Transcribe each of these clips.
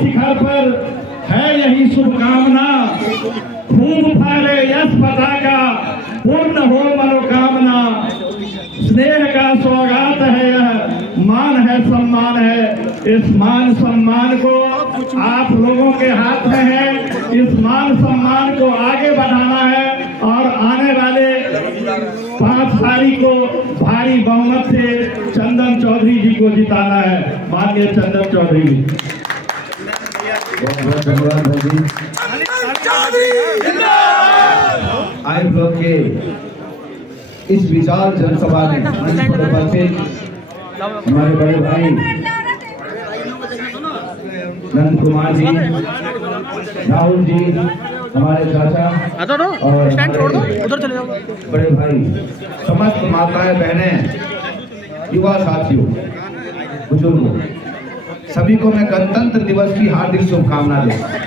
शिखर पर है यही शुभकामना, खूब फैले यश पताका, पूर्ण हो मनोकामना। स्नेह का सौगात है यह, मान है सम्मान है, इस मान सम्मान को आप लोगों के हाथ में है। इस मान सम्मान को आगे बढ़ाना है और आने वाले 5 तारीख को भारी बहुमत से चंदन चौधरी जी को जिताना है। माननीय चंदन चौधरी जी। बहुत बहुत धन्यवाद भाई जी। आई ब्लॉक के इस विशाल जनसभा में उपस्थित हमारे बड़े भाई नंद कुमार जी, राहुल जी, हमारे चाचा और उधर चले जाओ बड़े भाई, समस्त माताएं बहनें, युवा साथियों, बुजुर्गों, सभी को मैं गणतंत्र दिवस की हार्दिक शुभकामना देता हूं।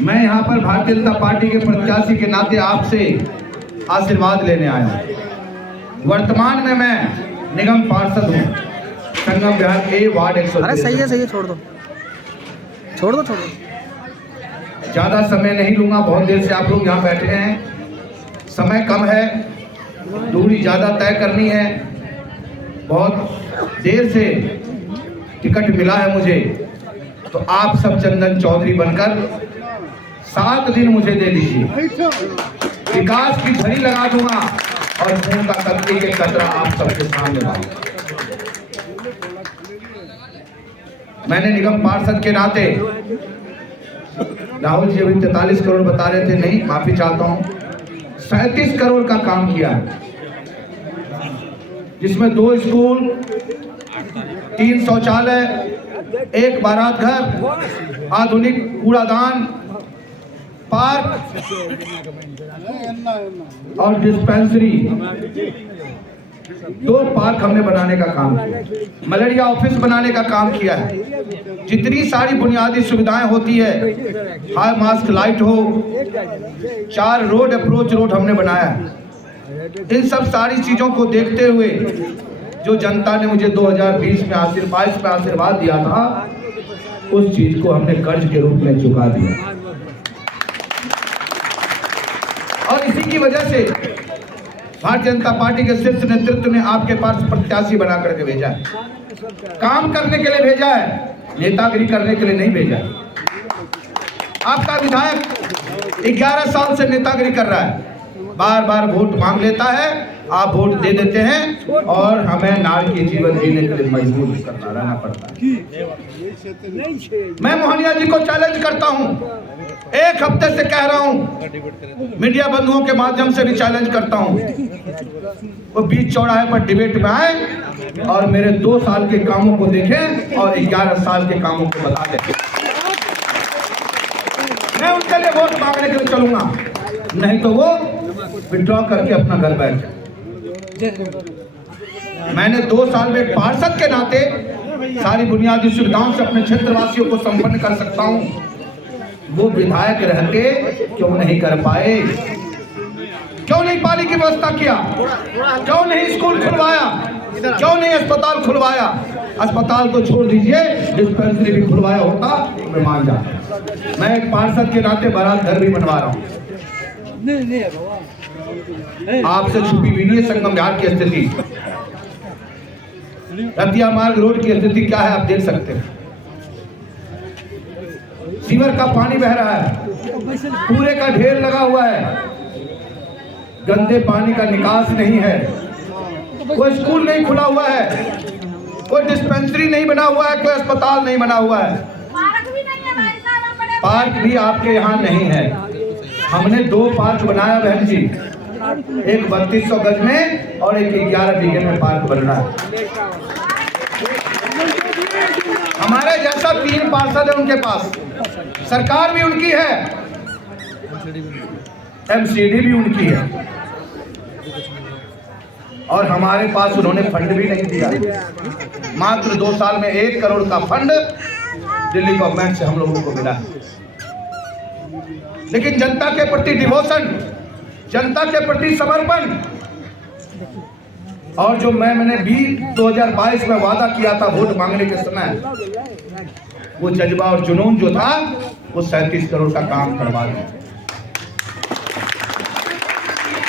मैं यहाँ पर भारतीय जनता पार्टी के प्रत्याशी के नाते आपसे आशीर्वाद लेने आया हूँ। वर्तमान में मैं निगम पार्षद हूँ, संगम विहार के वार्ड 100। अरे सही है, छोड़ दो। ज्यादा समय नहीं लूंगा, बहुत देर से आप लोग यहाँ बैठे हैं, समय कम है, दूरी ज्यादा तय करनी है, बहुत देर से टिकट मिला है मुझे, तो आप सब चंदन चौधरी बनकर 7 दिन मुझे दे दीजिए, विकास की झड़ी लगा दूंगा और खून का कतरे के कतरा आप सबके सामने लाऊंगा। मैंने निगम पार्षद के नाते, राहुल जी अभी 43 करोड़ बता रहे थे, नहीं माफी चाहता हूं, 37 करोड़ का काम किया है, जिसमें 2 स्कूल, 3 शौचालय, 1 बारात घर, आधुनिक कूड़ादान, पार्क और डिस्पेंसरी, 2 पार्क हमने बनाने का काम किया, मलेरिया ऑफिस बनाने का काम किया है। जितनी सारी बुनियादी सुविधाएं होती है, हाई मास्क लाइट हो, 4 रोड अप्रोच रोड हमने बनाया है। इन सब सारी चीजों को देखते हुए जो जनता ने मुझे 2020 में आशीर्वाद दिया था, उस चीज को हमने कर्ज के रूप में चुका दिया। और इसी की वजह से भारतीय जनता पार्टी के शीर्ष नेतृत्व ने आपके पास प्रत्याशी बना करके भेजा है, काम करने के लिए भेजा है, नेतागिरी करने के लिए नहीं भेजा है। आपका विधायक 11 साल से नेतागिरी कर रहा है, बार बार वोट मांग लेता है, आप वोट दे देते हैं और हमें नारकीय जीवन जीने के लिए मजबूर करना रहना पड़ता है। मैं मोहनिया जी को चैलेंज करता हूं, 1 हफ्ते से कह रहा हूं, मीडिया बंधुओं के माध्यम से भी चैलेंज करता हूं, वो बीच चौराहे पर डिबेट में आए और मेरे 2 साल के कामों को देखें और 11 साल के कामों को बता दें। मैं उनके लिए वोट मांगने के लिए चलूंगा, नहीं तो वो विड्रॉ करके अपना घर बैठ जाए। मैंने 2 साल में पार्षद के नाते सारी बुनियादी सुविधाओं से अपने क्षेत्रवासियों को संपन्न कर सकता हूं, वो विधायक रह के क्यों नहीं कर पाए? क्यों नहीं पानी की व्यवस्था किया? क्यों नहीं स्कूल खुलवाया? क्यों नहीं अस्पताल खुलवाया? अस्पताल तो छोड़ दीजिए, डिस्पेंसरी भी खुलवाया होता मैं मान जाता। मैं एक पार्षद के नाते बारात घर भी बनवा रहा हूँ। आपसे छुपी हुई नहीं है संगम विहार की स्थिति, रतिया मार्ग रोड की स्थिति क्या है आप देख सकते हैं। सीवर का पानी बह रहा है, कूड़े का ढेर लगा हुआ है, गंदे पानी का निकास नहीं है, कोई स्कूल नहीं खुला हुआ है, कोई डिस्पेंसरी नहीं बना हुआ है, कोई अस्पताल नहीं बना हुआ है, पार्क भी आपके यहाँ नहीं है। हमने 2 पार्क बनाया बहन जी, एक 3200 गज में और एक 11 बीघे में पार्क बन रहा है। हमारे जैसा 3 पार्षद है उनके पास, सरकार भी उनकी है, एमसीडी भी उनकी है, और हमारे पास उन्होंने फंड भी नहीं दिया। मात्र 2 साल में 1 करोड़ का फंड दिल्ली गवर्नमेंट से हम लोगों को मिला। लेकिन जनता के प्रति डिवोशन, जनता के प्रति समर्पण, और जो मैंने 2022 में वादा किया था वोट मांगने के समय, वो जज्बा और जुनून जो था वो 37 करोड़ का काम करवा दिया।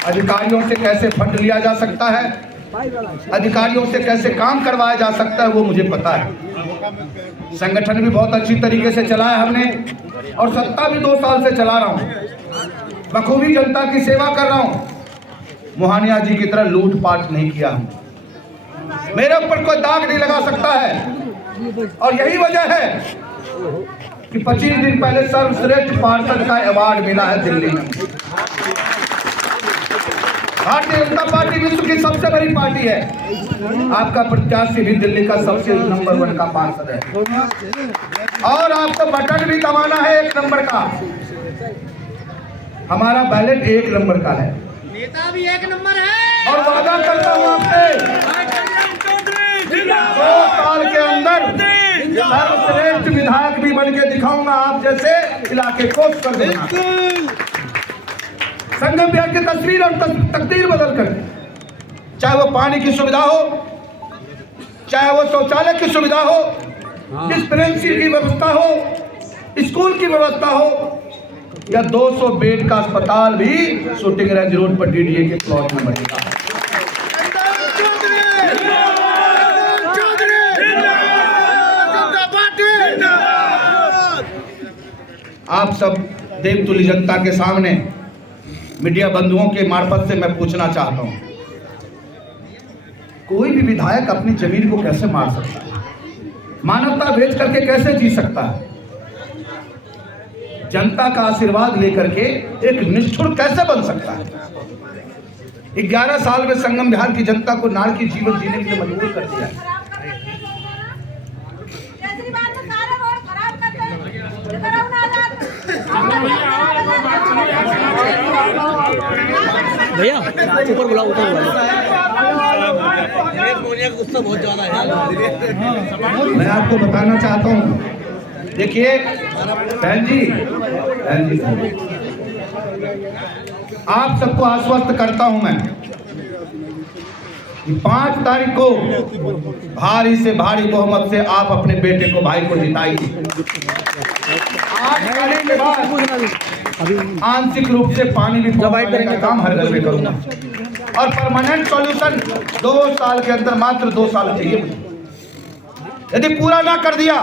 अधिकारियों से कैसे फंड लिया जा सकता है, अधिकारियों से कैसे काम करवाया जा सकता है, वो मुझे पता है। संगठन भी बहुत अच्छी तरीके से चलाया हमने, और सत्ता भी 2 साल से चला रहा हूं। बखूबी जनता की सेवा कर रहा हूं। मोहानिया जी की तरह लूटपाट नहीं किया हम, मेरे ऊपर कोई दाग नहीं लगा सकता है। और यही वजह है कि 25 दिन पहले सर्वश्रेष्ठ पार्षद का अवार्ड मिला है दिल्ली में। भारतीय जनता पार्टी विश्व की सबसे बड़ी पार्टी है। आपका प्रत्याशी भी दिल्ली का सबसे नंबर 1 का पार्षद है, और आपको बटन भी दबाना है 1 नंबर का। हमारा बैलेट 1 नंबर का है, नेता भी 1 नंबर है। और वादा करता हूं आपसे 2 साल के अंदर सर्वश्रेष्ठ विधायक भी बन के दिखाऊंगा, आप जैसे इलाके को कर देना। संगम बिहार की तस्वीर और तकदीर बदल कर, चाहे वो पानी की सुविधा हो, चाहे वो शौचालय की सुविधा हो, डिस्पेंसरी की व्यवस्था हो, स्कूल की व्यवस्था हो, या 200 बेड का अस्पताल भी शूटिंग रेंज रोड पर डीडीए के प्लॉट में बनेगा। आप सब देवतुल्य जनता के सामने मीडिया बंधुओं के मार्फत से मैं पूछना चाहता हूं, कोई भी विधायक अपनी जमीन को कैसे मार सकता है? मानवता बेच करके कैसे जी सकता है? जनता का आशीर्वाद लेकर के एक निष्ठुर कैसे बन सकता है? 11 साल में संगम बिहार की जनता को नार की जीवन जीने के लिए मजबूर कर दिया। भैया ऊपर बुलाओ, ऊपर बुलाओ। गुस्सा बहुत ज्यादा है। मैं आपको बताना चाहता हूं, देखिए बहन जी, आप सबको आश्वस्त करता हूं मैं कि 5 तारीख को भारी से भारी बहुमत से आप अपने बेटे को, भाई को जिताइए। 8 तारीख के बाद आंशिक रूप से पानी भी पहुंचाने का काम हर घर में करूंगा, और परमानेंट सॉल्यूशन 2 साल के अंदर, मात्र 2 साल चाहिए मुझे। यदि पूरा ना कर दिया,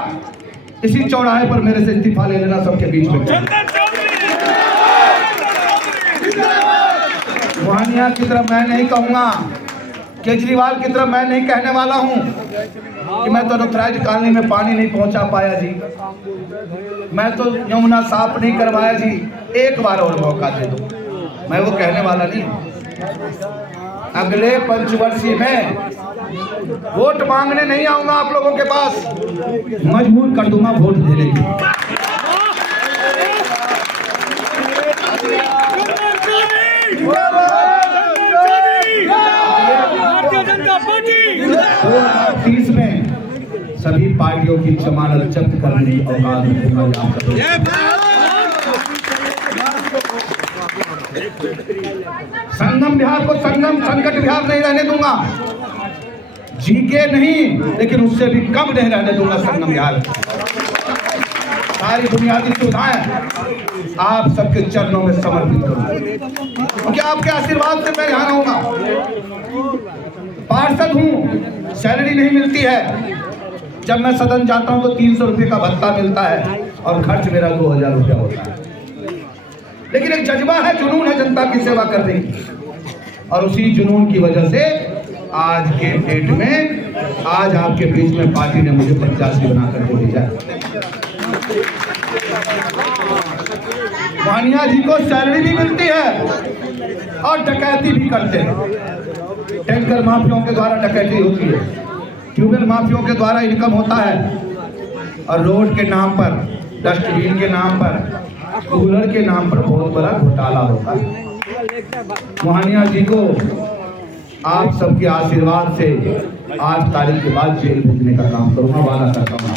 इसी चौराहे पर मेरे से इस्तीफा ले लेना सबके बीच में। मोहानिया की तरफ मैं नहीं कहूंगा, केजरीवाल की तरफ मैं नहीं कहने वाला हूं कि मैं तो रुद्राज कॉलोनी में पानी नहीं पहुंचा पाया जी, मैं तो यमुना साफ नहीं करवाया जी, एक बार और मौका दे दो। मैं वो कहने वाला नहीं। अगले पंचवर्षीय में वोट मांगने नहीं आऊंगा आप लोगों के पास, मजबूर कर दूंगा वोट देने की। में सभी पार्टियों की जमानत जब्त करने की औकात संगम बिहार को संगम संकट बिहार नहीं रहने दूंगा। जीके नहीं, लेकिन उससे भी कम नहीं रहने दूंगा संगम बिहार। सारी बुनियादी सुविधाएं आप सबके चरणों में समर्पित करूंगा, क्योंकि आपके आशीर्वाद से मैं यहाँ रहूंगा। पार्षद हूँ, सैलरी नहीं मिलती है। जब मैं सदन जाता हूँ तो 300 रुपये का भत्ता मिलता है और खर्च मेरा 2000 रुपया होता है। लेकिन एक जज्बा है, जुनून है जनता की सेवा करने की, और उसी जुनून की वजह से आज के डेट में, आज आपके बीच में पार्टी ने मुझे प्रत्याशी बना करके भेजा। मोहानिया जी को सैलरी भी मिलती है और डकैती भी करते हैं। टैंकर माफियों के द्वारा डकैती होती है, ट्यूबवेल माफियों के द्वारा इनकम होता है, और रोड के नाम पर, डस्टबिन के नाम पर, कूलर के नाम पर बहुत बड़ा घोटाला होता है। मोहानिया जी को आप सबके आशीर्वाद से 8 तारीख के बाद जेल भेजने का काम करूंगा, वादा करता हूँ।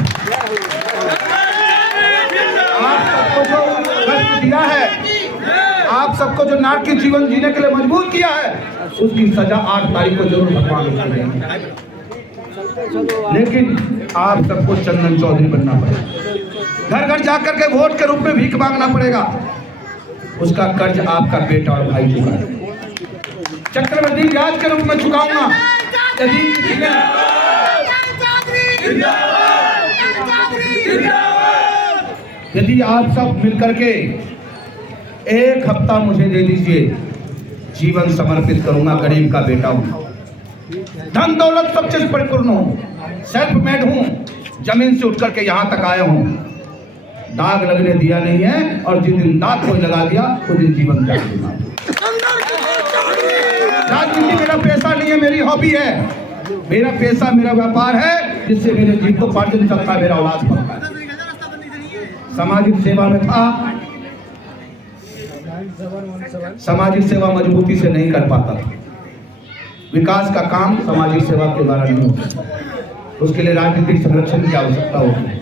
आप सबको जो कष्ट दिया है, आप सबको जो नाटकीय जीवन जीने के लिए मजबूर किया है, उसकी सजा 8 तारीख को जरूर भगवान को देंगे। लेकिन आप सबको चंदन चौधरी बनना पड़ेगा, घर घर जाकर के वोट के रूप में भीख मांगना पड़ेगा। उसका कर्ज आपका बेटा और भाई चुका है, चक्रवृद्धि ब्याज के रूप में चुकाऊंगा। यदि आप सब मिलकर के 1 हफ्ता मुझे दे दीजिए, जीवन समर्पित करूंगा। गरीब का बेटा हूं, धन दौलत सब चीज परिपूर्ण हूं, सेल्फ मेड हूं, जमीन से उठ करके यहां तक आया हूं। दाग लगने दिया नहीं है, और जिस दिन दाग कोई लगा दिया उस दिन जीवन त्याग दूंगा। राजनीति मेरा पैसा नहीं है, मेरी हॉबी है। मेरा पैसा मेरा व्यापार है, जिससे मेरे जीव को पार्जन चलता है, मेरा औलाद पलता है। सामाजिक सेवा में था, सामाजिक सेवा मजबूती से नहीं कर पाता था। विकास का काम सामाजिक सेवा के द्वारा नहीं होता, उसके लिए राजनीतिक संरक्षण की आवश्यकता होती है।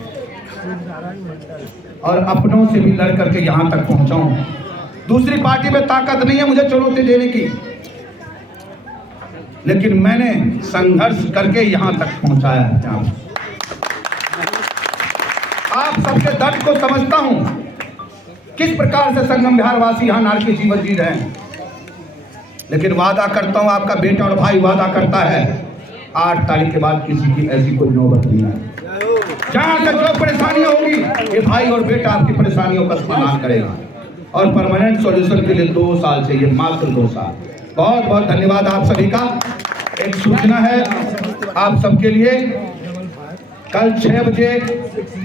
और अपनों से भी लड़ करके यहां तक पहुंचा हूं। दूसरी पार्टी में ताकत नहीं है मुझे चुनौती देने की, लेकिन मैंने संघर्ष करके यहां तक पहुंचाया है। आप सबके दर्द को समझता हूं, किस प्रकार से संगम बिहार वासी यहाँ नारकीय जीवन जी रहे हैं। लेकिन वादा करता हूं, आपका बेटा और भाई वादा करता है, 8 तारीख के बाद किसी की ऐसी कोई नौबत नहीं है। जहां तक जो परेशानियां होंगी, ये भाई और बेटा आपकी परेशानियों का समाधान करेगा। और परमानेंट सॉल्यूशन के लिए 2 साल चाहिए, मात्र 2 साल। बहुत बहुत धन्यवाद आप सभी का। एक सूचना है आप सबके लिए, कल 6 बजे